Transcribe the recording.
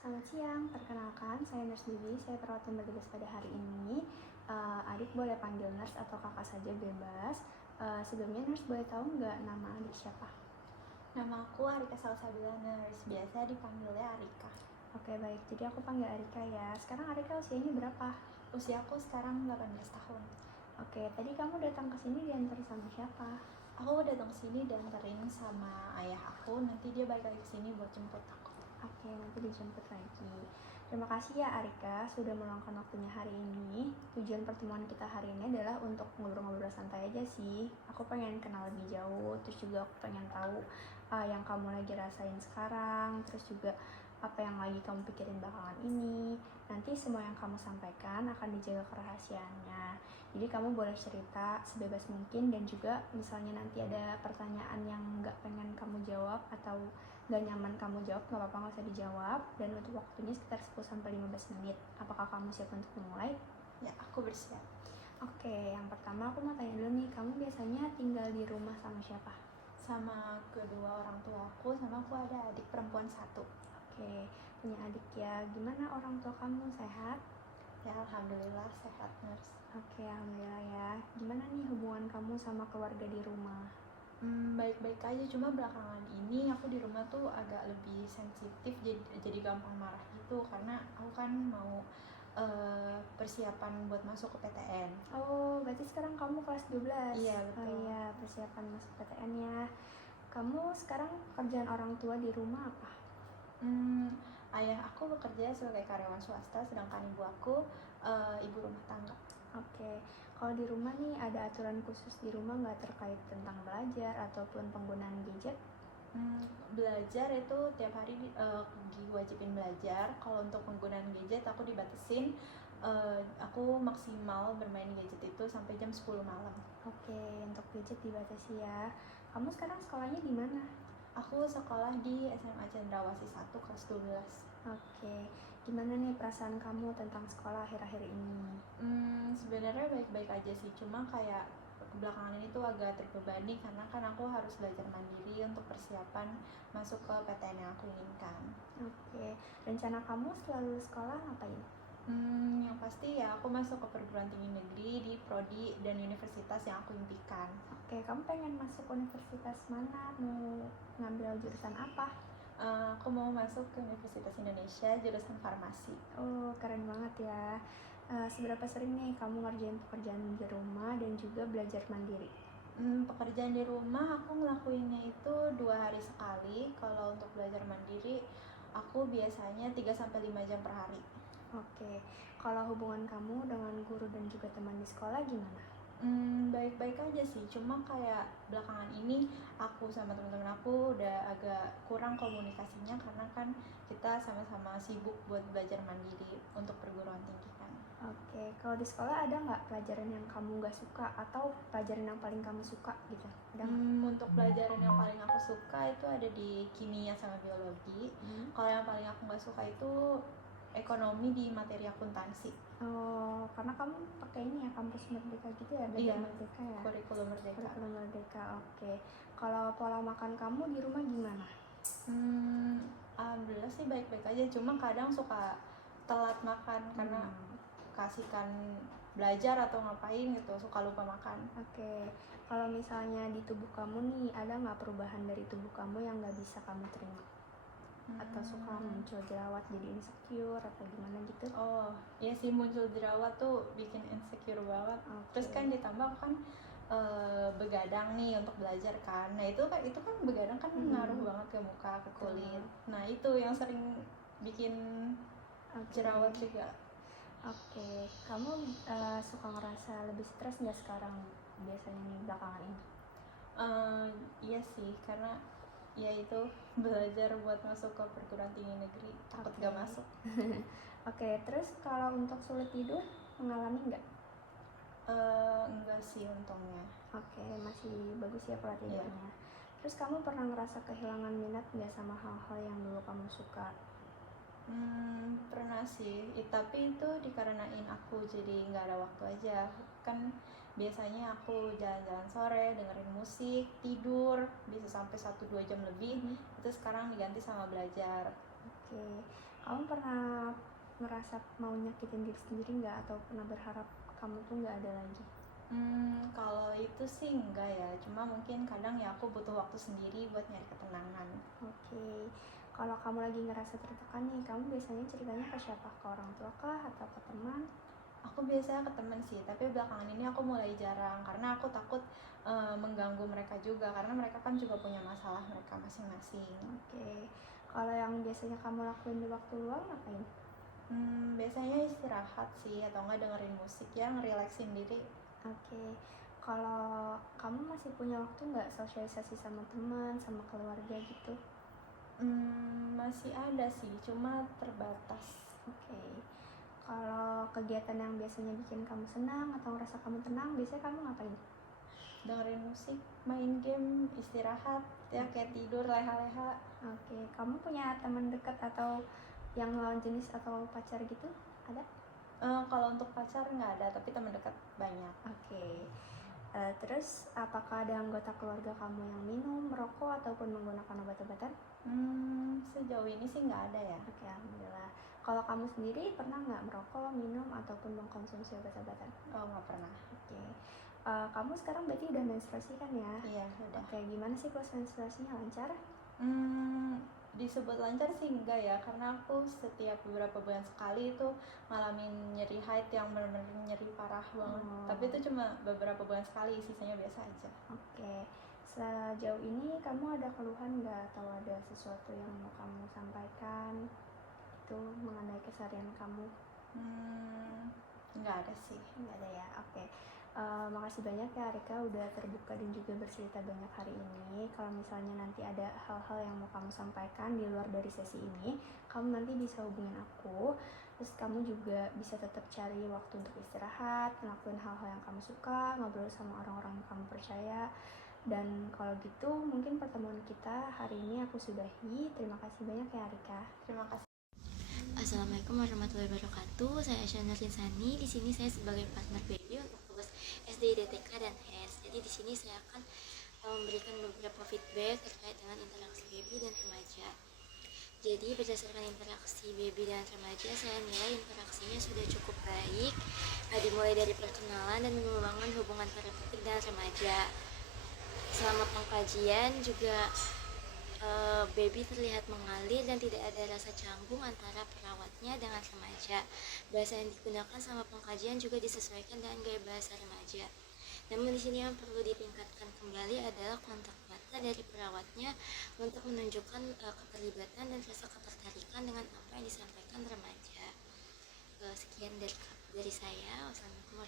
Selamat siang, perkenalkan saya Nurse Bibi, saya perawat yang bertugas pada hari ini. Adik boleh panggil Nurse atau kakak saja bebas. Sebelumnya Nurse boleh tahu nggak nama adik siapa? Nama aku Arika Salsabila Nurse, biasa dipanggilnya Arika. Oke baik, jadi aku panggil Arika ya. Sekarang Arika usianya berapa? Usia aku sekarang 18 tahun. Oke, tadi kamu datang ke sini diantar sama siapa? Aku datang sini dianterin sama ayah aku, nanti dia balik lagi ke sini buat jemput aku. Oke, nanti dijemput lagi. Terima kasih ya Arika sudah meluangkan waktunya hari ini. Tujuan pertemuan kita hari ini adalah untuk ngobrol-ngobrol santai aja sih. Aku pengen kenal lebih jauh, terus juga aku pengen tahu yang kamu lagi rasain sekarang, terus juga apa yang lagi kamu pikirin belakangan ini. Nanti semua yang kamu sampaikan akan dijaga kerahasiaannya. Jadi kamu boleh cerita sebebas mungkin, dan juga misalnya nanti ada pertanyaan yang nggak pengen kamu jawab atau gak nyaman kamu jawab, gak apa-apa, gak usah dijawab. Dan untuk waktunya sekitar 10-15 menit. Apakah kamu siap untuk memulai? Ya, aku bersiap. Oke, yang pertama aku mau tanya dulu nih, kamu biasanya tinggal di rumah sama siapa? Sama kedua orang tua aku, sama aku ada adik perempuan 1. Oke, punya adik ya. Gimana orang tua kamu, sehat? Ya, alhamdulillah sehat Nurse. Oke, alhamdulillah ya. Gimana nih hubungan kamu sama keluarga di rumah? Baik-baik aja, cuma belakangan ini aku di rumah tuh agak lebih sensitif, jadi gampang marah gitu, karena aku kan mau persiapan buat masuk ke PTN. Oh, berarti sekarang kamu kelas 12? Iya, betul. Oh iya, persiapan masuk PTN ya. Kamu sekarang pekerjaan orang tua di rumah apa? Ayah aku bekerja sebagai karyawan swasta, sedangkan ibu aku ibu rumah tangga. Oke, kalau di rumah nih ada aturan khusus di rumah nggak terkait tentang belajar ataupun penggunaan gadget? Belajar itu tiap hari diwajibin belajar. Kalau untuk penggunaan gadget aku dibatasin, aku maksimal bermain gadget itu sampai jam 10 malam. Oke, untuk gadget dibatasi ya. Kamu sekarang sekolahnya di mana? Aku sekolah di SMA Cendrawasih 1 kelas 12. Oke, gimana nih perasaan kamu tentang sekolah akhir-akhir ini? Sebenarnya baik-baik aja sih, cuma kayak belakangan ini tuh agak terbebani karena kan aku harus belajar mandiri untuk persiapan masuk ke PTN yang aku inginkan. Oke, rencana kamu setelah lulus sekolah ngapain? Yang pasti ya aku masuk ke perguruan tinggi negeri di prodi dan universitas yang aku impikan. Oke, kamu pengen masuk universitas mana? Mau ngambil jurusan apa? Aku mau masuk ke Universitas Indonesia jurusan farmasi. Oh, keren banget ya. Seberapa sering nih kamu ngerjain pekerjaan di rumah dan juga belajar mandiri? Pekerjaan di rumah aku ngelakuinnya itu 2 hari sekali. Kalau untuk belajar mandiri aku biasanya 3-5 jam per hari. Oke, kalau hubungan kamu dengan guru dan juga teman di sekolah gimana? Baik-baik aja sih, cuma kayak belakangan ini aku sama teman-teman aku udah agak kurang komunikasinya karena kan kita sama-sama sibuk buat belajar mandiri untuk perguruan tinggi kan. Oke, kalau di sekolah ada nggak pelajaran yang kamu nggak suka atau pelajaran yang paling kamu suka gitu? Ada nggak? Untuk pelajaran yang paling aku suka itu ada di kimia sama biologi. Kalau yang paling aku nggak suka itu ekonomi di materi akuntansi. Oh, karena kamu pakai ini ya, kampus Merdeka gitu ya, belajar Iya, Merdeka ya? kurikulum Merdeka. Kurikulum Merdeka, oke. Kalau pola makan kamu di rumah gimana? Alhamdulillah sih baik-baik aja, cuma kadang suka telat makan karena kasihkan belajar atau ngapain gitu, suka lupa makan. Oke, kalau misalnya di tubuh kamu nih, ada nggak perubahan dari tubuh kamu yang nggak bisa kamu terima? Atau suka muncul jerawat jadi insecure atau gimana gitu? Oh, iya sih, muncul jerawat tuh bikin insecure banget. Okay. Terus kan ditambah kan begadang nih untuk belajar kan. Nah itu kan begadang kan ngaruh banget ke muka, ke kulit. Nah itu yang sering bikin jerawat juga. Oke, kamu suka ngerasa lebih stres nggak sekarang biasanya nih belakangan ini? Iya sih, karena ya itu belajar buat masuk ke perguruan tinggi negeri, takut gak masuk. Oke, terus kalau untuk sulit tidur mengalami nggak? Enggak sih untungnya. Oke, masih bagus ya pola tidurnya. Terus kamu pernah ngerasa kehilangan minat nggak sama hal-hal yang dulu kamu suka? Pernah sih, tapi itu dikarenain aku jadi nggak ada waktu aja. Kan biasanya aku jalan-jalan sore, dengerin musik, tidur bisa sampai 1-2 jam lebih. Itu sekarang diganti sama belajar. Oke, Kamu pernah ngerasa mau nyakitin diri sendiri nggak, atau pernah berharap kamu tuh nggak ada lagi? Kalau itu sih enggak ya, cuma mungkin kadang ya aku butuh waktu sendiri buat nyari ketenangan. Oke, kalau kamu lagi ngerasa tertekan nih, kamu biasanya ceritanya ke siapa? Ke orang tua kah atau ke teman? Aku biasanya ke temen sih, tapi belakangan ini aku mulai jarang karena aku takut mengganggu mereka juga, karena mereka kan juga punya masalah mereka masing-masing. Oke, kalau yang biasanya kamu lakuin di waktu luang ngapain? Biasanya istirahat sih, atau enggak dengerin musik ya, ngerileksin diri. Oke, kalau kamu masih punya waktu nggak sosialisasi sama teman, sama keluarga gitu? Masih ada sih, cuma terbatas. Oke, kalau kegiatan yang biasanya bikin kamu senang atau ngerasa kamu tenang, biasanya kamu ngapain? Dengerin musik, main game, istirahat, ya kayak tidur, leha-leha. Oke, kamu punya teman dekat atau yang lawan jenis atau pacar gitu? Ada? Kalau untuk pacar nggak ada, tapi teman dekat banyak. Oke. Terus apakah ada anggota keluarga kamu yang minum, merokok, ataupun menggunakan obat-obatan? Sejauh ini sih nggak ada ya. Oke, alhamdulillah. Kalau kamu sendiri pernah nggak merokok, minum, ataupun mengkonsumsi obat-obatan? Oh, nggak pernah. Oke. Kamu sekarang berarti udah menstruasi kan ya? Iya, udah. Oke, gimana sih proses menstruasinya, lancar? Disebut lancar sih enggak ya, karena aku setiap beberapa bulan sekali itu ngalamin nyeri haid yang benar-benar nyeri parah banget. Tapi itu cuma beberapa bulan sekali, sisanya biasa aja. Oke, sejauh ini kamu ada keluhan nggak, atau ada sesuatu yang mau kamu sampaikan itu mengenai keseharian kamu? Nggak ada sih. Nggak ada ya. Oke. Makasih banyak ya Arika udah terbuka dan juga bercerita banyak hari ini. Kalau misalnya nanti ada hal-hal yang mau kamu sampaikan di luar dari sesi ini, kamu nanti bisa hubungin aku. Terus kamu juga bisa tetap cari waktu untuk istirahat, ngelakuin hal-hal yang kamu suka, ngobrol sama orang-orang yang kamu percaya. Dan kalau gitu mungkin pertemuan kita hari ini aku sudahi. Terima kasih banyak ya Arika. Terima kasih. Assalamualaikum warahmatullahi wabarakatuh. Saya Aisyah Nurlinsani. Di sini saya sebagai partner baby untuk tugas SD, DTK, dan HES. Jadi di sini saya akan memberikan beberapa feedback terkait dengan interaksi baby dan remaja. Jadi berdasarkan interaksi baby dan remaja, saya nilai interaksinya sudah cukup baik, dimulai dari perkenalan dan mengembangkan hubungan terapeutik dan remaja. Selama pengkajian juga baby terlihat mengalir dan tidak ada rasa canggung antara perawatnya dengan remaja. Bahasa yang digunakan sama pengkajian juga disesuaikan dengan gaya bahasa remaja. Namun di sini yang perlu ditingkatkan kembali adalah kontak mata dari perawatnya untuk menunjukkan keterlibatan dan rasa ketertarikan dengan apa yang disampaikan remaja. Sekian dari saya. Wassalamualaikum